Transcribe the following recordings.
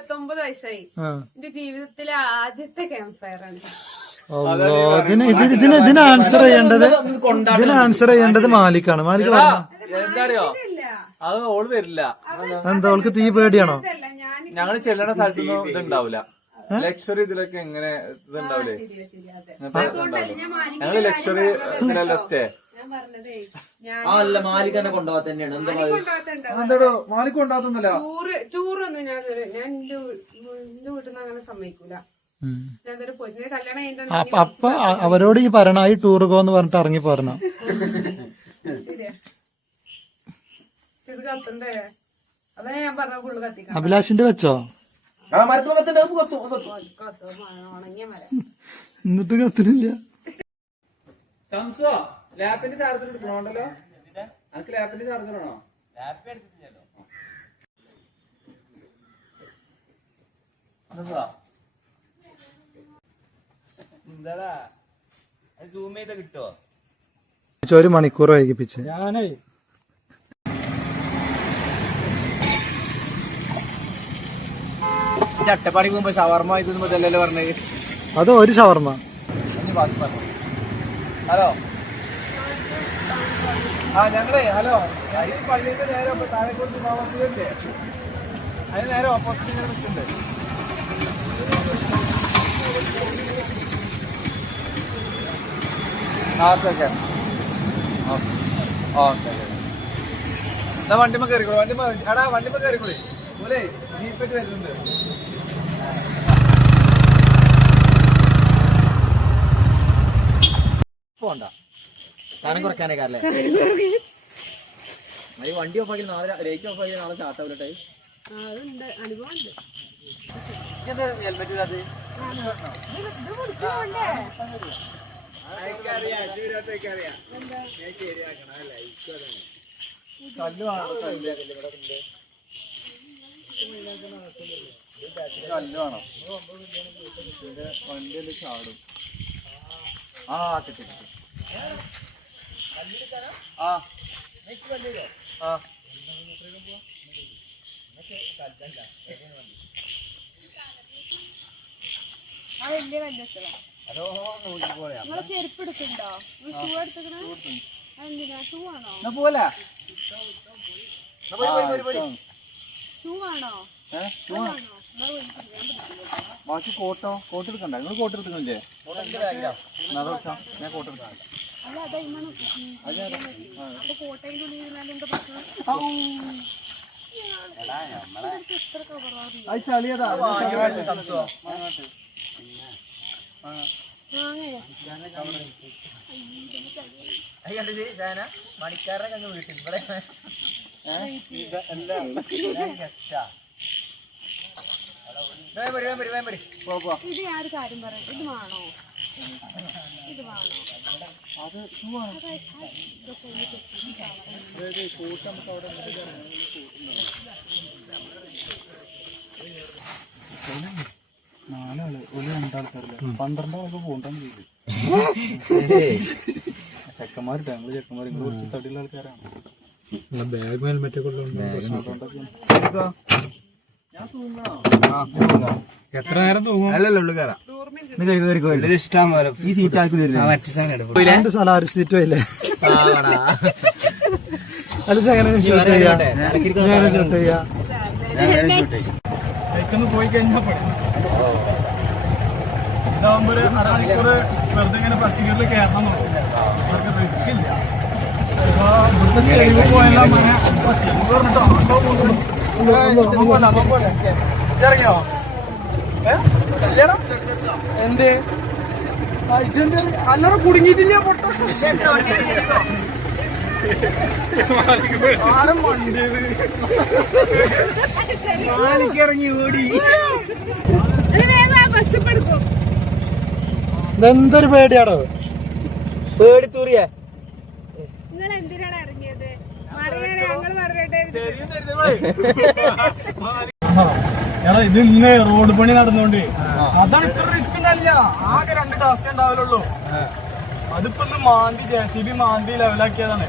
29 വയസ്സായി. എന്റെ ജീവിതത്തിലെ ആദ്യത്തെ ക്യാമ്പ് ഫയർ ആണ്. ഇതിന് ആൻസർ ചെയ്യേണ്ടത് മാലിക്കാണ്. മാലിക് എന്താറിയോ, അത് ഓള് വരില്ല. എന്താ ഓൾക്ക് തീ പേടിയാണോ? ഞങ്ങള് ചെല്ലണ സ്ഥലത്തൊന്നും ഇതുണ്ടാവില്ല. ലക്ഷറി ഇതിലൊക്കെ എങ്ങനെ ഇതുണ്ടാവില്ലേ? ഞങ്ങള് ലക്ഷറി ഇതിലല്ല സ്റ്റേ. അല്ല മാലിക്കന്നെ കൊണ്ടുപോകാൻ തന്നെയാണ്. എന്താടോ മാലിക് കൊണ്ടാകുന്നില്ല. ടൂറൊന്നും ഞാൻ എന്റെ വീട്ടിൽ നിന്ന് അങ്ങനെ സമ്മതിക്കൂല. അപ്പൊ അവരോട് ഈ പറയണ ഈ ടൂർ പോന്ന് പറഞ്ഞിട്ട് ഇറങ്ങി പോരണ. ഇത് കത്തണ്ടേ? അതാ ഞാൻ പറഞ്ഞ ഫുള്ള് കത്തിക്കാം. അഭിലാഷിന്റെ വെച്ചോ? ഉണങ്ങിയ മരം എന്നിട്ട് കത്തിനില്ല. ലാപ്പിന്റെ ചാർജർ എടുക്കണോണ്ടല്ലോ. എനിക്ക് ലാപ്പിന്റെ ചാർജർ ആണോ? എന്താടാ സൂം ചെയ്ത കിട്ടോ? 1 മണിക്കൂർ വൈകിപ്പിച്ച് ഞാനേ ചട്ടപ്പാടി പോകുമ്പോ ഷവർമ്മ ഇതൊന്നും മുതലല്ലോ പറഞ്ഞത്. അത് ഒരു ഷവർമ്മ. ഹലോ ഞങ്ങളേ ഹലോ ഈ പള്ളിന്റെ നേരെ താഴെ കൊടുത്ത് താമസിക്കല്ലേ, അതിന് നേരെ ഓപ്പോസിറ്റ് ഇങ്ങനെ നിൽക്കുന്നുണ്ട്. ഓക്കെ എന്നാ വണ്ടിമ്മ കയറിക്കോളൂ. വണ്ടിമ്മ കയറിക്കോളി പോലെ ജീപ്പറ്റ് വരുന്നുണ്ട്. പോണ്ട കനം കുറയ്ക്കാനേ കാരല്ലേ. വണ്ടി ഓഫ് ആക്കി നാളെ ലൈറ്റ് ഓഫ് ആക്കി നാളെ സ്റ്റാർട്ടാവില്ലേ? അനുഭവമുണ്ട്. ഹെൽമെറ്റ് ഇല്ലാതെ കല്ല് വേണം. വണ്ടിയിൽ ചാടും. കിട്ടി. വലിയ കല്ലെത്തണം. ചെരുപ്പ് എടുക്കണ്ടോ? ഷൂ എടുക്കണ എന്തിനാ? ഷൂ ആണോ? ഷൂ ആണോ? ബാക്കി കോട്ടോ കോട്ട് എടുക്കണ്ട. നിങ്ങൾ കോട്ട് എടുക്കുന്നില്ലേ? ഞാൻ കോട്ട് എടുക്കാം. അല്ല അപ്പൊ കോട്ടയിന്റെ ഉള്ളിൽ ഇരുന്നാലും എന്താ പ്രശ്നം? എത്ര കവറാണ് മണിക്കാരനെ കണ്ട് വീട്ടിൽ ഇവിടെ ഇത് ഞാൻ ഒരു കാര്യം പറയാം. ഇത് വേണോ? ഇത് വേണോ? നാലാള് ഒരു 2 ആൾക്കാരല്ലേ, 12 ആൾക്ക് പോകണ്ടെന്ന് ചെയ്തു. ചെക്കന്മാരിട്ടാ ഞങ്ങള് ചെക്കന്മാർ കുറച്ച് തടിയുള്ള ആൾക്കാരാണ്. ബാഗ് ഹെൽമെറ്റ് ഒക്കെ എത്ര നേരം തൂങ്ങും? അല്ലല്ലോ കയറാം. ഇഷ്ടം പോലെ ഈ സീറ്റ് ആക്കി 2 സ്ഥലം 6 സീറ്റ് പോയില്ലേ? അല്ല എങ്ങനെ ഷൂട്ട് ചെയ്യാ? ഷൂട്ട് ചെയ്യാ പോയി കഴിഞ്ഞാൽ ഇതാവുമ്പോ ഒരു അരമണിക്കൂർ വെറുതെ ഇങ്ങനെ പട്ടികളിൽ കയറണം നോക്കില്ല. അവർക്ക് റിസ്ക് ഇല്ല. ഇവിടുത്തെ ചെരിവ് പോയാലും ഇറങ്ങിയോ? എന്തേ അല്ലറ കുടുങ്ങിയിട്ടില്ല. ആരും വണ്ടിയത് മാലിക്കിറങ്ങി ഓടി. എന്തൊരു പേടിയാണോ? പേടിത്തൂറിയ നിങ്ങൾ എന്തിനാണ് ഇറങ്ങിയത്? ഞങ്ങൾ പറഞ്ഞിട്ട് ഇത് ഇന്ന് റോഡ് പണി നടന്നുകൊണ്ട് അതാണ് ഇത്ര റിസ്ക് ഉണ്ടാവില്ല. ആകെ 2 ടാസ്ക് ഉണ്ടാവില്ലുള്ളൂ. അതിപ്പോ ഒന്ന് മാന്തി JCB മാന്തി ലെവലാക്കിയതാണ്.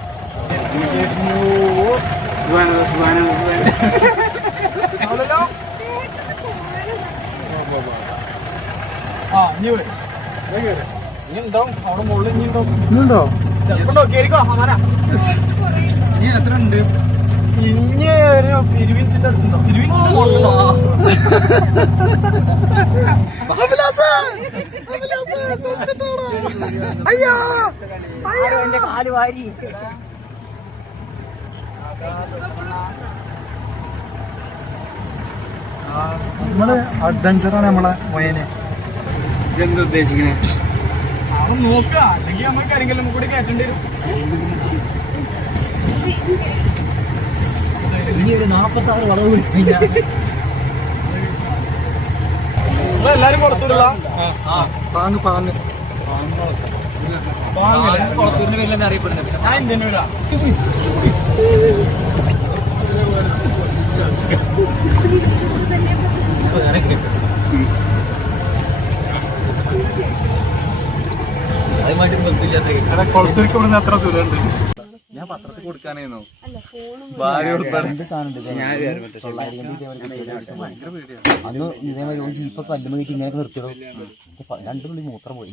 ഇനി വരും ഇനി ഉണ്ടാവും അവിടെ മുകളിൽ ഇനി ഉണ്ടാവും ഇന്നുണ്ടോ? ചിലപ്പോ കേറിക്കോ അമാരാ നീ എത്ര ഉണ്ട്? ഇനി ഒരു 20 മിനിറ്റിന്റെ അടുത്തുണ്ടോ 20 മിനിറ്റിന്റെ മുകളിലുണ്ടോ അയ്യോ കാല് വാരി നമ്മള് അഡ്വഞ്ചറാണ് നമ്മളെ വയനെ. ഇതെന്താ ഉദ്ദേശിക്കണേ? അവിടെ നോക്കുക അല്ലെങ്കിൽ നമ്മൾ കരിങ്കല്ലും കൂടി കയറ്റേണ്ടി വരും ഇനി ഒരു 46 വളവ് പിടിക്കില്ല. എല്ലാരും പുറത്തൂടുള്ള പാങ്ങ് പാങ്ങ് കുളത്തൂരിന്റെ പേരിൽ തന്നെ അറിയപ്പെടുന്നത്. ഞാൻ ഇന്ത്യൻ വരാം അതുമായിട്ട് ബന്ധമില്ലാത്ത കുളത്തൂർക്ക് ഇവിടുന്ന് എത്ര ദൂരം ഉണ്ട് ഞാൻ പത്രത്തിൽ കൊടുക്കാനായിരുന്നു. അല്ല ഫോണും അന്ന് ഇതേമാതിരി ഒരു ജീപ്പൊക്കെ കല്ലുമ്പോ കയറ്റി ഇങ്ങനെ നിർത്തിയിടും. 2 തുള്ളി മൂത്രം പോയി.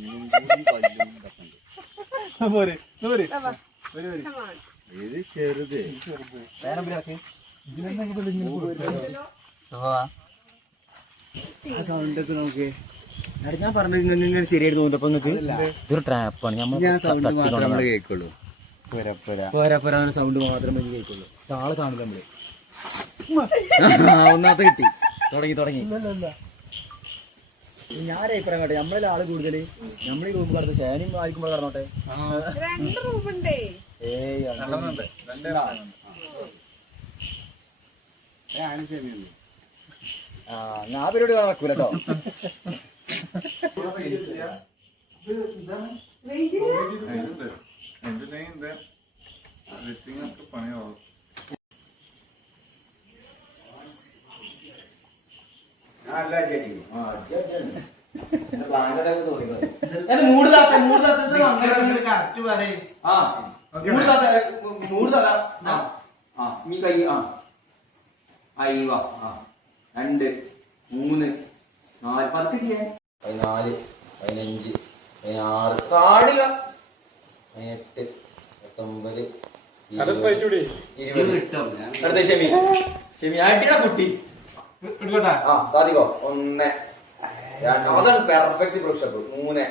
ഞാൻ പറഞ്ഞത് ഇങ്ങനെ ശരിയായിട്ട് തോന്നിട്ടപ്പോ നിങ്ങൾക്ക് ഇതൊരു ട്രാപ്പാണ്. നമ്മൾ കേൾക്കുള്ളൂ. പോരാ സൗണ്ട് മാത്രമേ കേൾക്കുള്ളൂ. ആള് കാണില്ല നമ്മള്. ഒന്നാമത്തെ കിട്ടി. തുടങ്ങി ഞാൻ അഭിപ്രായം കേട്ടെ. നമ്മളെ ആള് കൂടുതല് നമ്മളീ റൂം കടന്ന് ശേനിയും വായിക്കുമ്പോൾ കടന്നോട്ടെ. 2 റൂമുണ്ടേ. ഏയ് ഞാൻ പരിപാടി നടക്കൂല കേട്ടോ. അയ്യോ 2 3 4 10 ചെയ്യാൻ 14 15 16 കാടില്ല 18 19 20 ഷെമി ആയിട്ടാ കുട്ടി. താതിക്കോ 1 2 അതാണ് പെർഫെക്റ്റ് പുഷപ്പ്. 3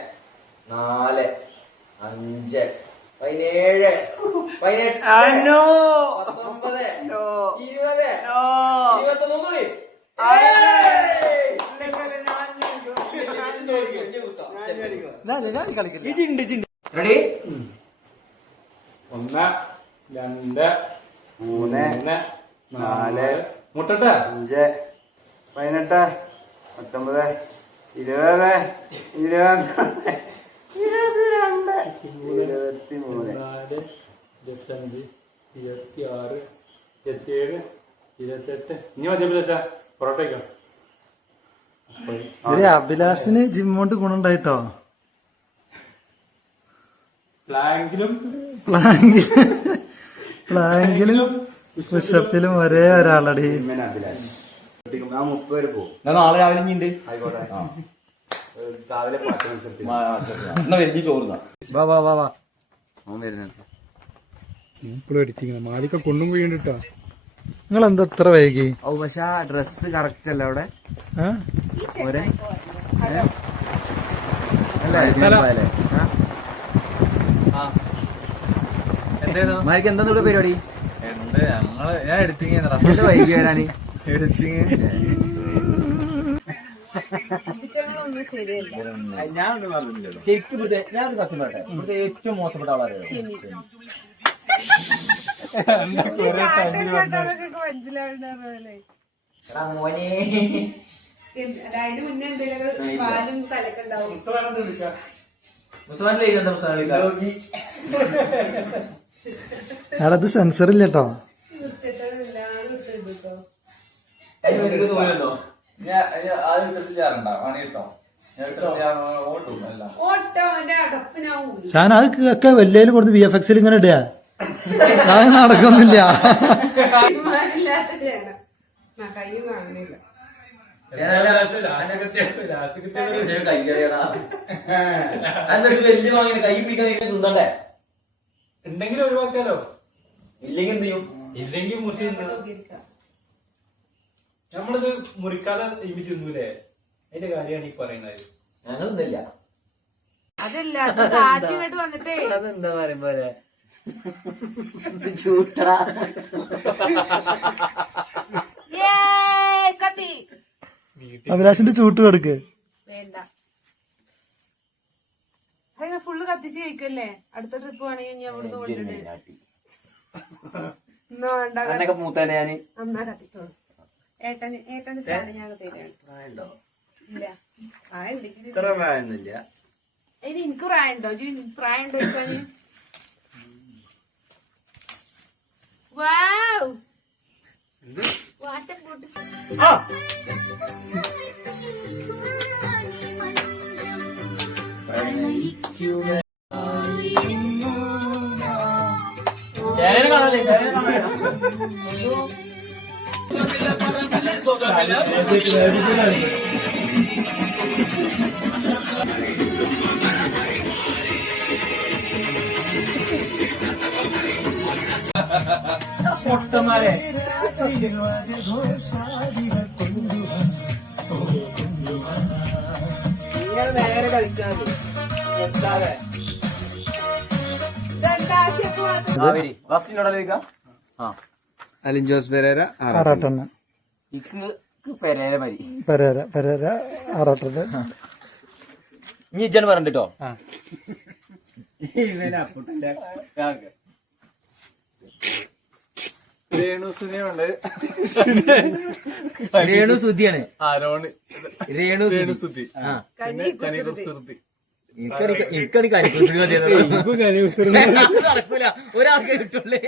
4 5 17 18 19 20 റെഡി 1 2 3 4 മുട്ടട്ടെ 5 18 19 20 22 25 26 27 28 ഇനി മതിയല്ലോ പൊറോട്ടയ്ക്കോ. അഭിലാഷിന് ജിം കൊണ്ട് ഗുണുണ്ടായിട്ടോ. പ്ലാങ്കിലും പുഷപ്പിലും ഒരേ ഒരാളടി. ഞാൻ 30 വരെ പോകും. നാളെ രാവിലെ ഇനി ഉണ്ട്. ആയിക്കോട്ടെ. രാവിലെ വരുന്ന ചോറുന്ന വാ അവൻ വരുന്ന മാലിക്ക കൊണ്ടും പോയി കേട്ടോ. നിങ്ങൾ എന്താ ഇത്ര വൈകി? പക്ഷെ ആ ഡ്രസ് കറക്റ്റ് അല്ല അവിടെ. മാലിക്ക് എന്താ പരിപാടി? ഞാൻ എഡിറ്റിംഗ് വൈകി വരാന് ഒന്നും ശരിയല്ല. ശരിക്കും ഞാനൊരു സത്യം പറയട്ടെ. ഇവിടുത്തെ ഏറ്റവും മോശപ്പെട്ട ആളാണ് മനസ്സിലാവുന്നേ. അതിന് മുന്നേ എന്തെങ്കിലും പാലും തലക്കുണ്ടാവും. അത് സെൻസർ ഇല്ല കേട്ടോ. ഷാൻ അതൊക്കെ വലിയ കൊടുത്ത് VFX ഇങ്ങനെ ഇടുക. അത് നടക്കുന്നില്ല. വലിയ വാങ്ങിയ കൈ പിടിക്കാൻ തിന്നണ്ടേ? ഉണ്ടെങ്കിലും ഒഴിവാക്കാലോ. ഇല്ലെങ്കിൽ എന്ത് ചെയ്യും? ഇല്ലെങ്കിൽ മുറിച്ച് നമ്മളിത് മുറിക്കാതെ ഇവ തിന്നൂലേ? അതിന്റെ കാര്യമാണ് ഈ പറയുന്നത്. ഞങ്ങളൊന്നുമില്ല. അതല്ല കാറ്റ് ഇങ്ങോട്ട് വന്നിട്ടേ അതെന്താ പറയുമ്പോ ചൂട്ടടാ. കത്തി അഭിലാഷിന്റെ ചൂട്ട് കൊടുക്ക്. വേണ്ട അതിനെ ഫുള്ള് കത്തിച്ച് കഴിക്കല്ലേ. അടുത്ത ട്രിപ്പ് വേണമെങ്കിൽ ഞാൻ ഇവിടുന്ന് കൊണ്ടിട്ട് എന്നാ വേണ്ട മൂത്തന്നെ ഞാന് എന്നാ കത്തിച്ചോളൂ. ഏട്ടന്റെ സാധനം ഞാൻ തരാം. ഇല്ല പ്രായം പ്രായൊന്നുമില്ല. ഇനി എനിക്ക് പ്രായമുണ്ടോ? പ്രായം ഉണ്ടോ ഇപ്പന്? വാട്ടർ ബോട്ടിൽ പൊട്ടന്മാരെ ഇങ്ങനെ നേരെ കളിക്കാതെ നിർത്താതെ. അലിൻ ജോസ് പെരേര ആറാട്ടെണ്ണ പെരേര മതി. പെരേര ആറാട്ടെണ്ണ. ഇനി ഇജ്ജാണ് പറഞ്ഞിട്ടോ. രേണു സുധിയാണ്. രേണു സുധി. എനിക്കടി കരിക്കുസൃതി നടക്കൂല. ഒരാൾക്ക് കിട്ടുള്ളേ.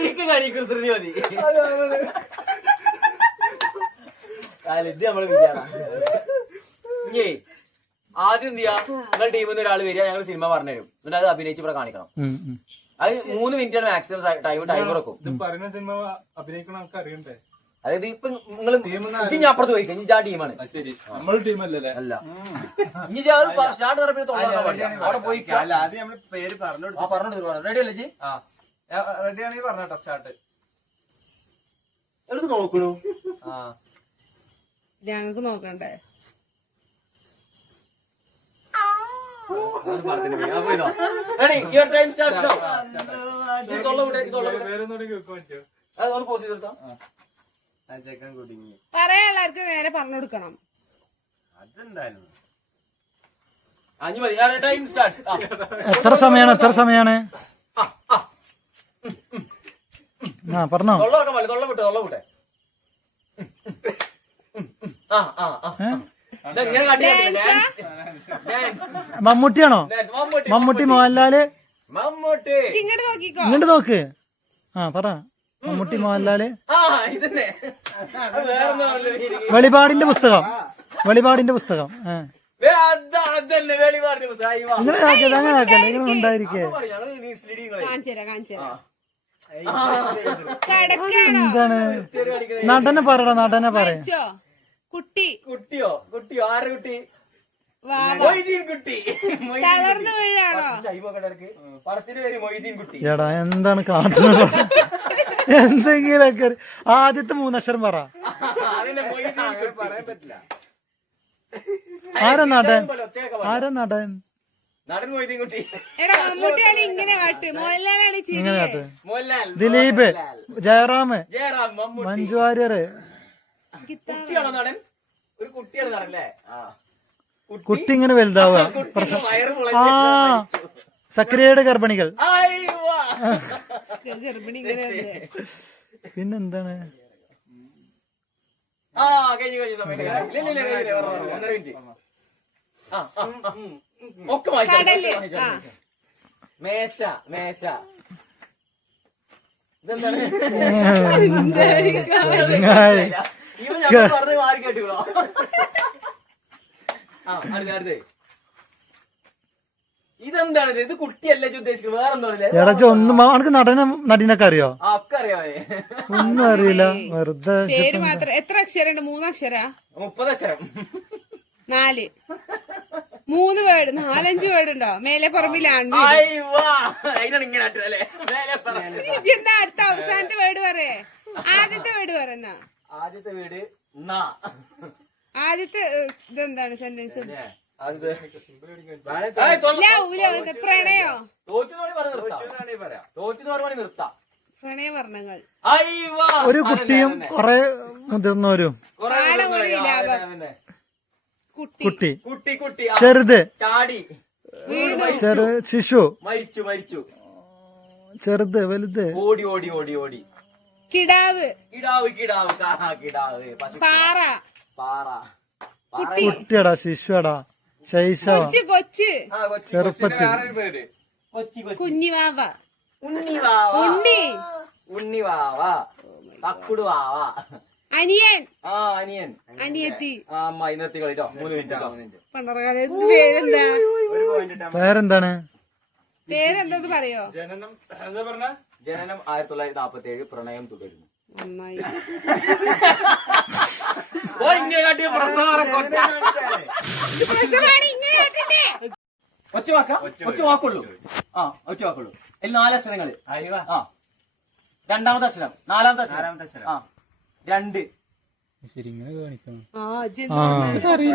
എനിക്ക് കരിക്കുസൃതി മതി. ഇത് നമ്മള് വിചാരം. ഇനി ആദ്യം എന്ത് ചെയ്യാ, നിങ്ങളുടെ ടീമിൽ നിന്ന് ഒരാൾ വരിക, ഞങ്ങൾ സിനിമ പറഞ്ഞുതരും, എന്നിട്ട് അത് അഭിനയിച്ച് ഇവിടെ കാണിക്കണം. അത് 3 മിനിറ്റാണ് മാക്സിമം ടൈം കൊടുക്കും. പറയുന്ന സിനിമ അഭിനയിക്കണ നമുക്ക് അറിയണ്ടേ? അതായത് ഇപ്പൊ നിങ്ങൾ ഇനി അപ്പുറത്ത് പോയിക്കാം. ഇനി ആ ടീമാണ്. ശരി, നമ്മള് ടീമല്ലേ? അല്ല, ഇനി സ്റ്റാർട്ട് അവിടെ പോയി പേര് പറഞ്ഞു. റെഡി അല്ലേ ജി? റെഡിയാണെങ്കിൽ പറഞ്ഞോട്ടോ. സ്റ്റാർട്ട് എടുത്ത് നോക്കണു. ഞങ്ങക്ക് നോക്കണ്ടേ? പറയാ എല്ലാവർക്കും നേരെ പറഞ്ഞു കൊടുക്കണം. അതെന്തായാലും എത്ര സമയാണ്? പറഞ്ഞോ. മമ്മൂട്ടിയാണോ? മമ്മൂട്ടി, മോഹൻലാല്. ഇങ്ങോട്ട് നോക്കിക്കോ. ഇങ്ങോട്ട് നോക്ക്. പറ. മമ്മൂട്ടി, മോഹൻലാല്. വെളിപാടിന്റെ പുസ്തകം. ഇങ്ങനെ ആക്കല്ലേ, അങ്ങനെ ആക്കല്ലേ, ഇങ്ങനെ ഉണ്ടായിരിക്കേ. എന്താണ് നടനെ പറയടാ, നടനെ പറയ. കുട്ടിയോ ആരുടെ കുട്ടി? തളർന്നു വീഴാണോ? പടത്തിന്റെ പേര് മൊയ്തീൻ കുട്ടി. എടാ എന്താണ് കാട്ടുന്നത്? എന്തെങ്കിലൊക്കെ ആദ്യത്തെ 3 അക്ഷരം പറ. പറയാൻ പറ്റില്ല. ആരാ നടൻ? നടൻ മൊയ്തീൻ കുട്ടി. എടാ മമ്മൂട്ടിയാണ് ഇങ്ങനെ കാട്ട്, മോഹൻലാലാണ് ഇങ്ങനെ കാട്ട്. മോഹൻലാൽ, ദിലീപ്, ജയറാം, മമ്മൂട്ടി. മഞ്ജു വാര്യർ. കുട്ടിയാണോ നടൻ? ഒരു കുട്ടിയാണ് നടല്ലേ? കുട്ടി ഇങ്ങനെ വലുതാവുക. സക്രിയയുടെ ഗർഭിണികൾ. ഗർഭിണി ഇങ്ങനെ പിന്നെന്താണ്? കടല്. മേശ. ഇതെന്താണ്? പറഞ്ഞു മാറി കേട്ടുകളോ. അടുത്ത് ഇതെന്താണിത്? ഇത് കുട്ടിയല്ല ഉദ്ദേശിക്കുന്നത്, വേറെ എന്തോ എടാ ഒന്നും അവനക്ക് നടനൊക്കെ അറിയോ? ഒക്കെ അറിയാമേ. ഒന്നും അറിയില്ല, വെറുതെ പേര് മാത്രം. എത്ര അക്ഷരമുണ്ട്? 3 അക്ഷര? 30 അക്ഷരം. 4 3 വേർഡ്, 4-5 വേർഡ് ഉണ്ടോ? മേലെ പുറമിലാണ്. അതിനാണ് ഇങ്ങനെ അല്ലേ? എന്താ അടുത്ത അവസാനത്തെ വേർഡ് പറയേ? ആദ്യത്തെ വേർഡ് പറയുന്ന ആദ്യത്തെ വീട് ആദ്യത്തെ ഇതെന്താണ് സെന്റൻസ്? പ്രണയോ? പ്രണയ വർണ്ണങ്ങൾ. ഒരു കുട്ടിയും കൊറേ മുതിർന്നവരും. കുട്ടി കുട്ടി ചെറുത് ചാടി ശിശു മരിച്ചു ചെറുത് വലുത് ഓടി കിടാവ് പാറ കുട്ടിയടാ ശിശുടാ ശൈശവ കൊച്ച് ചെറുപ്പത്തിൽ കുഞ്ഞിവാവ ഉണ്ണിവാവ പക്കുടുവാവ അനിയൻ അനിയൻ അനിയത്തി അമ്മ ഇന്നത്തെ കളിട്ടോ 3 മിനിറ്റ് പണ്ടറകാലത്ത് പേരെന്താ? പേരെന്താണ്? പേരെന്താ പറയോ? ജനനം 1947. പ്രണയം തുടരുന്നു. നന്നായി. ഒറ്റ വാക്കുള്ളൂ. ഒറ്റ വാക്കുള്ളൂ. 4 അക്ഷരങ്ങള്. രണ്ടാമത്തെ അക്ഷരം, നാലാമത്തെ അക്ഷരം. 2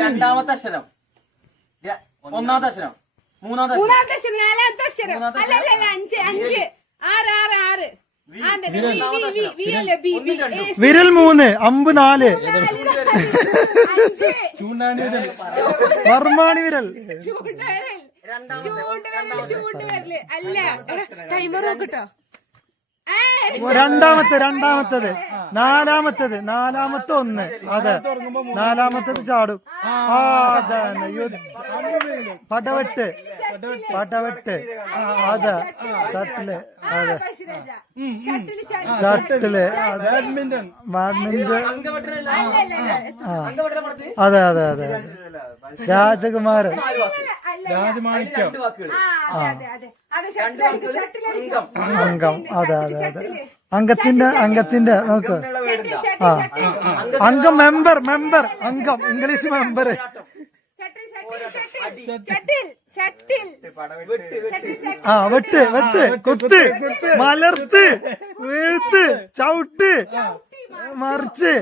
രണ്ടാമത്തെ അക്ഷരം, ഒന്നാമത്തെ അക്ഷരം, മൂന്നാമത്തെ അക്ഷരം, നാലാമത്തെ അക്ഷരം. അല്ല 5 6 വിരൽ 3 അമ്പ് 4 വർമാണി വിരൽ ചൂണ്ടുവരല്. അല്ല ടൈമർ നോക്കട്ടോ. രണ്ടാമത്തത് നാലാമത്തെ 1. അതെ, നാലാമത്തത് ചാടും. അതാണ് പടവെട്ട് അതെ, ഷട്ടില് അതെ, ഷട്ടില് ബാഡ്മിന്റൺ അതെ രാജകുമാരൻ അംഗം അതെ അംഗത്തിന്റെ നോക്ക്. അംഗം മെമ്പർ അംഗം ഇംഗ്ലീഷ് മെമ്പർ. വെട്ട് കുത്ത് മലർത്ത് വീഴ്ത്ത് ചവിട്ട് മറിച്ച്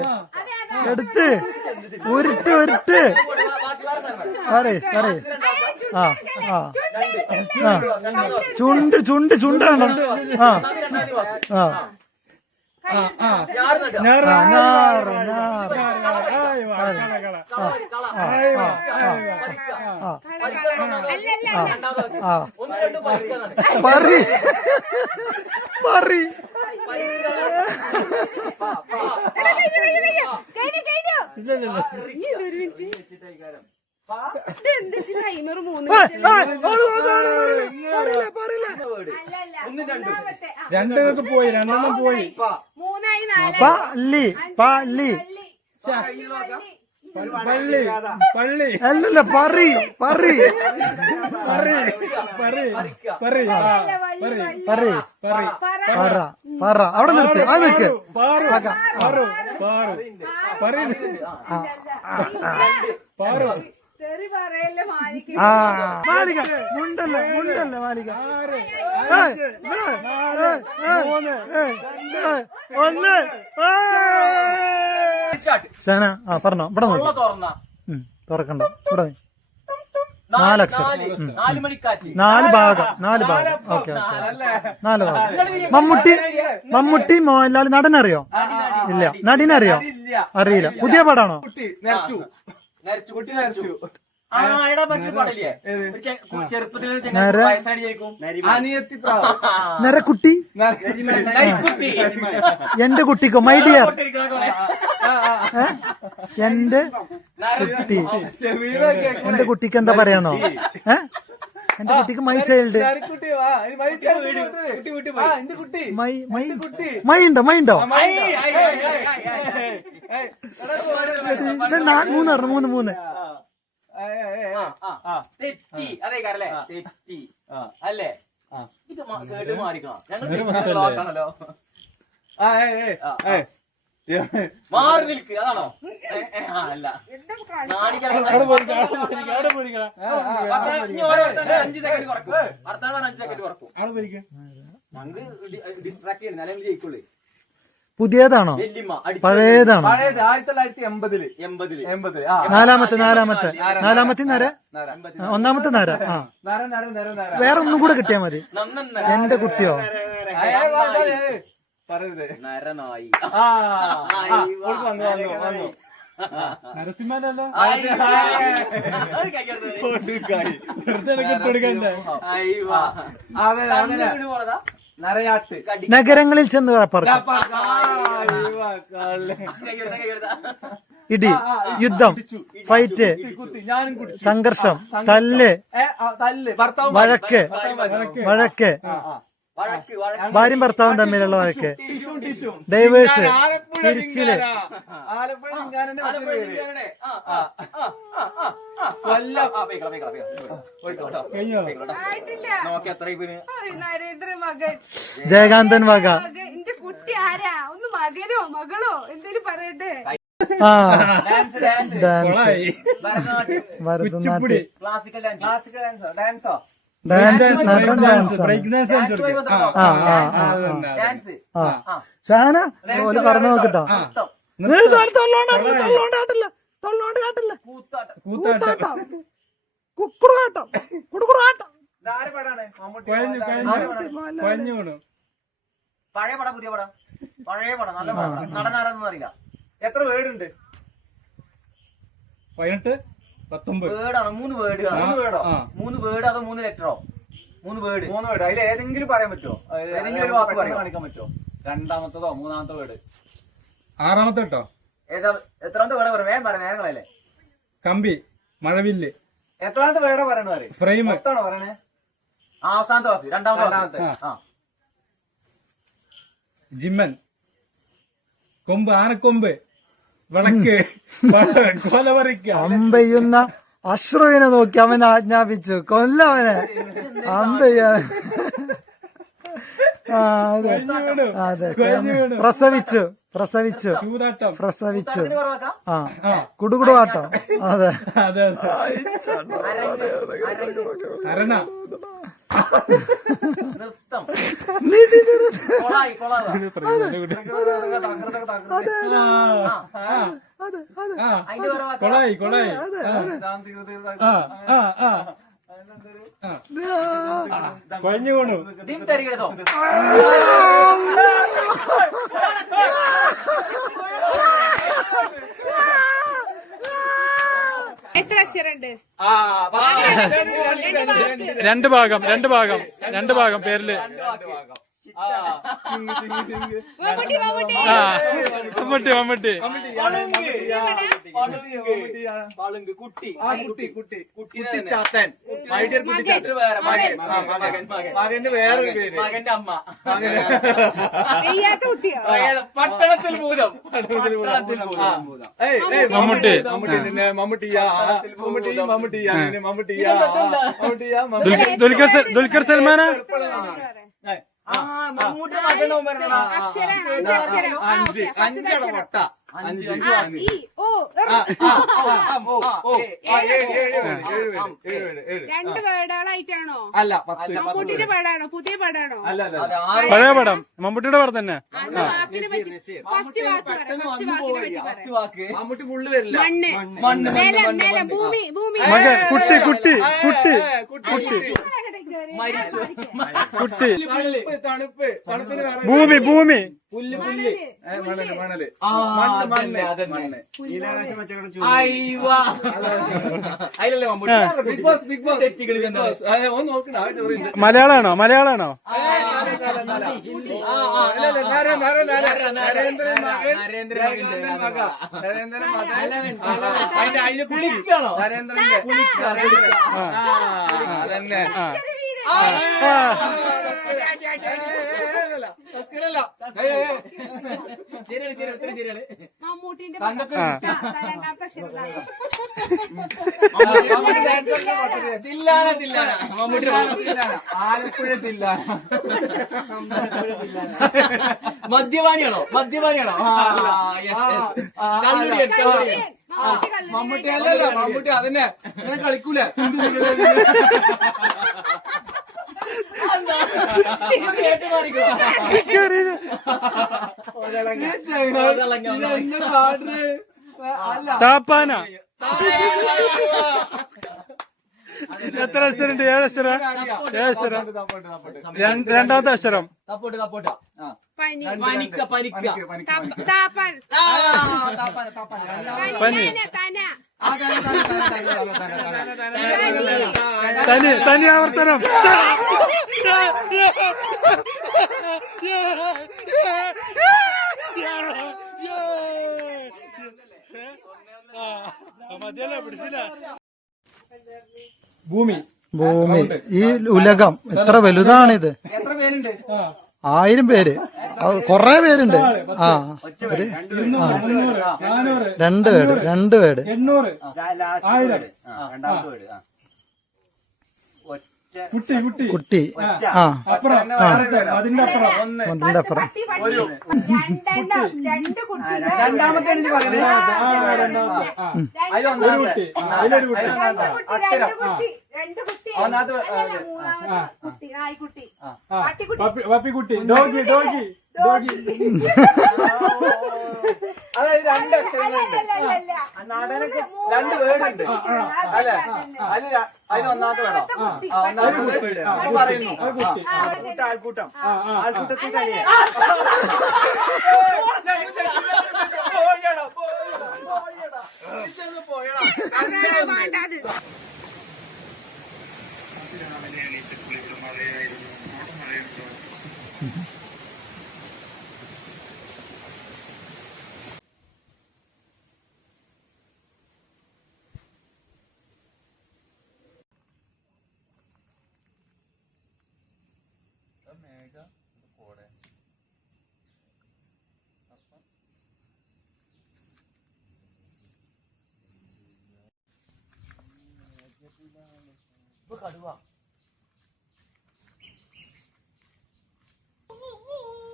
എടുത്ത് ഉരുട്ട് പറയ് ചുണ്ടാണോ? പറി ടൈമർ 3 രണ്ടെണ്ണം പോയി 3 പള്ളി പള്ളി അല്ലല്ല പറി പറ അവിടെ നിർത്തി അത് നിൽക്ക്. മാലിക മുണ്ടല്ല മാലിക 1 ഷാന പറഞ്ഞോ ഇവിടെ നോക്കി തുറക്കണ്ട ഇവിടെ 4 അക്ഷരം 4 മണിക്കാറ്റ് 4 ഭാഗം 4 ഭാഗം ഓക്കെ 4 ഭാഗം. മമ്മൂട്ടി മോഹൻലാൽ നടനറിയോ? ഇല്ല. നടിനറിയോ? അറിയില്ല. പുതിയ പടാണോ? നരക്കുട്ടി എന്റെ കുട്ടിക്കോ മൈ ഡിയർ എന്റെ കുട്ടിക്ക് എന്താ പറയാന്നോ? എന്റെ കുട്ടിക്ക് മൈ ചൈൽഡ് മൈ ഉണ്ടോ? 3 3 തെറ്റി അതേക്കാരല്ലേ തെറ്റി അല്ലേ ഇത് കേട്ട് മാറിക്കണം ഞങ്ങൾ മാറി നിൽക്ക് അതാണോ അല്ല അഞ്ച് സെക്കൻഡ് കുറക്കും വർത്താനം 5 സെക്കൻഡ് കുറക്കും ഞങ്ങള് ഡിസ്ട്രാക്ട് ചെയ്യണം അല്ലെങ്കിൽ ജയിക്കുള്ളൂ. പുതിയതാണോ പഴയതാണോ? 1980 നാലാമത്തെ നര ഒന്നാമത്തെ നര. ആ വേറെ ഒന്നും കൂടെ കിട്ടിയാ മതി. എന്റെ കുട്ടിയോ നരനായി നരസിംഹല്ലോ നരയാട്ട് നഗരങ്ങളിൽ ചെന്ന് പറക്കും. ഇടി, യുദ്ധം, ഫൈറ്റ്, സംഘർഷം, തല്ല്, വഴക്ക്, ഭാര്യയും ഭർത്താവും തമ്മിലുള്ള വഴക്ക്, ഡൈവേഴ്സ്, തിരിച്ചില്, നരേന്ദ്ര മകൻ ജയകാന്തൻ വക. എന്റെ കുട്ടി ആരാ? ഒന്ന് മകനോ മകളോ എന്തേലും പറയട്ടെ. ആ ഡാൻസ്, ഭരതനാട്യം, ക്ലാസിക്കൽ ഡാൻസോ ഡാൻസ്, നടൻ ഡാൻസ്. ഷാന ഓല് പറഞ്ഞു നോക്കട്ടോ. കുക്കുടുകാട്ടം, കുടുകുടാട്ടം. പഴയ പടം പുതിയ പടം പഴയ പടം നല്ല പടം നടനാരെന്നൊന്നും അറിയില്ല. എത്ര വേർഡുണ്ട്? 18, 19 വേർഡാണോ? 3 വേർഡുകളാണ്. 3 വേർഡ് അതോ 3 ലെറ്ററോ? 3 വേർഡ്. 3 വേർഡ്. അതിൽ ഏതെങ്കിലും പറയാൻ പറ്റുമോ? ഏതെങ്കിലും ഒരു വാക്ക് പറയാൻ കാണിക്കാൻ പറ്റുമോ? രണ്ടാമത്തതോ മൂന്നാമത്തെ വേർഡ്? 6ാമത്തെ കേട്ടോ. എത്രാമത്തെ വേർഡ് പറയാം? വേഗം പറയാം, നേരങ്ങളല്ലേ. കമ്പി, മഴവില്ല്. എത്രാമത്തെ വേർഡാ പറയണ? ഫ്രെയിം. മൊത്താണോ പറയണേ? അവസാനത്തെ വാക്ക്, രണ്ടാമത്തെ വാക്ക്. ജിമ്മൻ, കൊമ്പ്, ആനക്കൊമ്പ്, വിളക്ക്, കൊലവറിക്ക. അമ്പെയ്യുന്ന അശ്രുവിനെ നോക്കി അവൻ ആജ്ഞാപിച്ചു, കൊല്ലവനെ അമ്പെയ്യാ. അതെ, പ്രസവിച്ചു, ആ കുടുകുടുവാട്ടം. അതെ അരണ, നൃത്തം, കൊളായി കൊളായി. കൊഴഞ്ഞു പോണു. എത്ര അക്ഷരണ്ട്? 2 ഭാഗം പേരില്. മമ്മൂട്ടി കുട്ടിച്ചാത്തൻ, മകന്റെ വേറൊരു പേര്, മകന്റെ അമ്മ, ചെയ്യാത്ത കുട്ടിയോ? പട്ടണത്തിൽ ഭൂതം. ദുൽഖർ സൽമാന. മമ്മൂട്ടി മകനോ അഞ്ചട പൊട്ട. രണ്ട് വേർഡുകളായിട്ടാണോ? അല്ല, മമ്മൂട്ടിയുടെ പടാണോ? പുതിയ പടാണോ? പഴയ പടം, മമ്മൂട്ടിയുടെ പടം തന്നെ. ഫസ്റ്റ് വാക്ക് മമ്മൂട്ടി ഫുള്ള് വരില്ല. മണ്ണ്, നിലം, നിലം, ഭൂമി, ഭൂമി, മകൻ, കുട്ടി കുട്ടി കുട്ടി തണുപ്പ്, തണുപ്പിന് ഭൂമി ഭൂമി പുല്ല്, പുല്ല്, മണല്, മണല്, മണ്ണ്. അതിലല്ലേ Mammootty. Bigg Boss, Bigg Boss, ഒന്ന് നോക്കണ. മലയാളാണോ? നരേന്ദ്രൻ അതന്നെ. ശരിയാണ്, ശരിയാണ്. മമ്മൂട്ടി മമ്മൂട്ടിന്റെ തരങ്ങാത്ത അക്ഷരതാണ്. ആലപ്പുഴ തില്ലാന. മദ്യപാനിയാണോ? മമ്മൂട്ടി അല്ലല്ലോ, മമ്മൂട്ടി അതന്നെ ഇങ്ങനെ കളിക്കൂല. താപ്പാന. എത്ര അക്ഷരം? 7 അക്ഷരം. 7 അക്ഷരം. രണ്ടാമത്തെ അക്ഷരം പനി. തനി ആവർത്തനം. ഭൂമി. ഈ ഉലകം എത്ര വലുതാണിത്? എത്ര പേരുണ്ട്? 1000 പേര്, കൊറേ പേരുണ്ട്. ആ, ഒരു 2 വേട്. 800. കുട്ടി. ആ, അതിന്റെ അപ്പുറം. രണ്ടാമത്തെ പപ്പിക്കുട്ടി. ഡോഗി. അതായത് 2 അക്ഷരങ്ങളുണ്ട്. നടനക്ക് 2 വേർഡുണ്ട് അല്ലെ? അതിന് ഒന്നാമത്തെ വേണം. പറയുന്നു ആൾക്കൂട്ടം. ആൾക്കൂട്ടത്തിൽ തനിയെ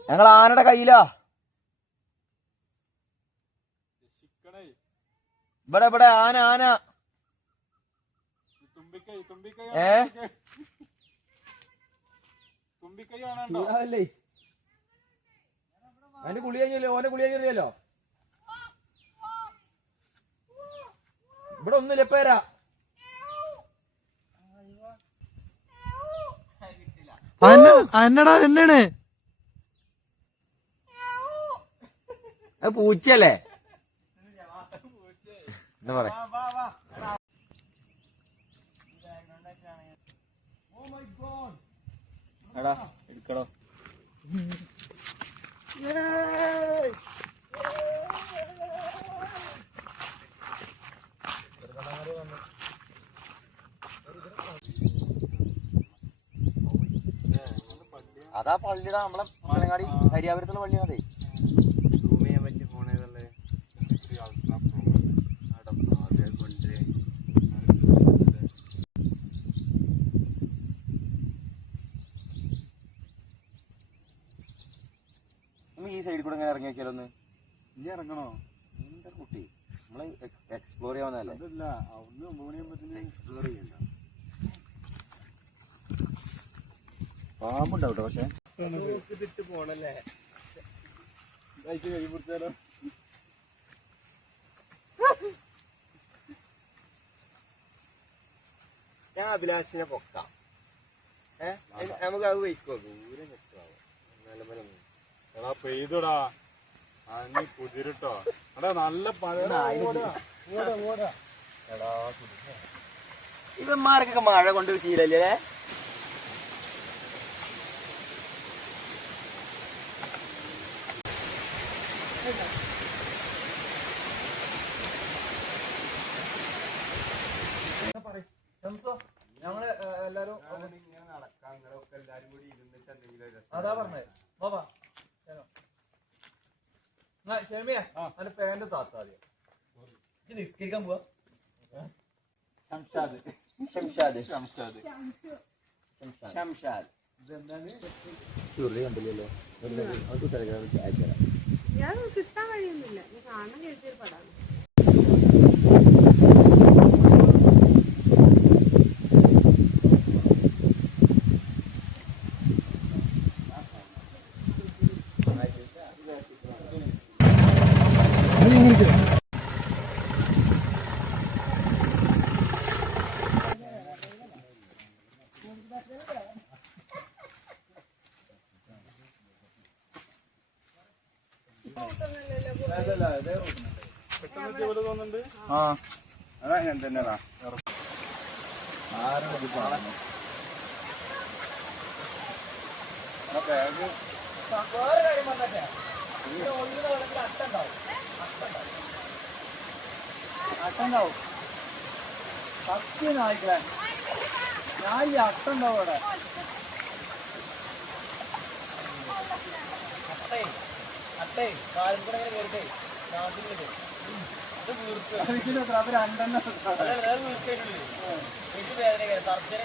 ഞങ്ങൾ ആനയുടെ കയ്യിലാ. ഇവിടെ ആന. അല്ലേ അതിന്റെ കുളി കഴിഞ്ഞല്ലോ. ഓന്റെ കുളി കഴിഞ്ഞല്ലോ. ഇവിടെ ഒന്നുമില്ല. പേരാ എന്നടാ എന്നാണ്? അത് പൂച്ചല്ലേ? എന്താ പറയാ? എടാ എടുക്കടോ. അതാ പള്ളിയുടെ നമ്മളെ പഴങ്ങാടി ഹരിയാപുരത്തുള്ള പള്ളിയാണതേ. ഈ സൈഡിൽ കൂടെ ഇങ്ങനെ ഇറങ്ങി വെച്ചാലോ? ഒന്ന് ഇനി ഇറങ്ങണോ? എന്താ കുട്ടി, നമ്മള് എക്സ്പ്ലോർ ചെയ്യാവുന്നതല്ലേ? അതല്ല, അവിടുന്ന് 9 എക്സ്പ്ലോർ ചെയ്യണ്ട. പാമ്പുണ്ടാവട്ടോ. പക്ഷെ പോണല്ലേ കഴിപ്പിടിച്ചാലോ? ഞാൻ അഭിലാഷിനെ പൊക്കാം. നമുക്ക് അത് വയ്ക്കോ? ദൂരെ നിൽക്കാവോ? എടാ പെയ്തോടാ, നീ കുതിരട്ടോ. എടാ നല്ല ഇവന്മാർക്കൊക്കെ മഴ കൊണ്ട് ശീലല്ലേ? ഞങ്ങള് എല്ലാരും നടക്കാം. നിങ്ങളൊക്കെ എല്ലാരും കൂടി ഇരുന്നിട്ട് എന്തെങ്കിലും അതാ പറഞ്ഞത്. ക്ഷമിയാ അതിന്റെ പാന്റ് താത്താതി നിസ്കരിക്കാൻ പോവാ ഷംഷാദ് ഷംഷാദ് ഷംഷാദ് ഷംഷാദ് ഇതെന്താണ് ഞാൻ കിട്ടാൻ കഴിയുന്നില്ല ഞാൻ കാണാൻ കഴിച്ചൊരു പടാണ് തോന്നുന്നുണ്ട്. അതങ്ങനെ തന്നെയാ ബാഗ് വേറെ കാര്യം പറഞ്ഞാ ഈ ഒഴുകുന്ന വെള്ളത്തിൽ അട്ടുണ്ടാവും അട്ടുണ്ടാവും സത്യം നായിക്കളെ ഞാൻ ഈ അട്ടുണ്ടാവും അവിടെ അട്ടേ കാലും കൂടെ ഇങ്ങനെ കയറിട്ടേ നാട്ടിലേക്ക് അത് വീർക്കുക അതിന് രണ്ടെണ്ണം വേറെ വീർക്കായിട്ടുള്ളൂ എനിക്ക് വേദന തർജ്ജന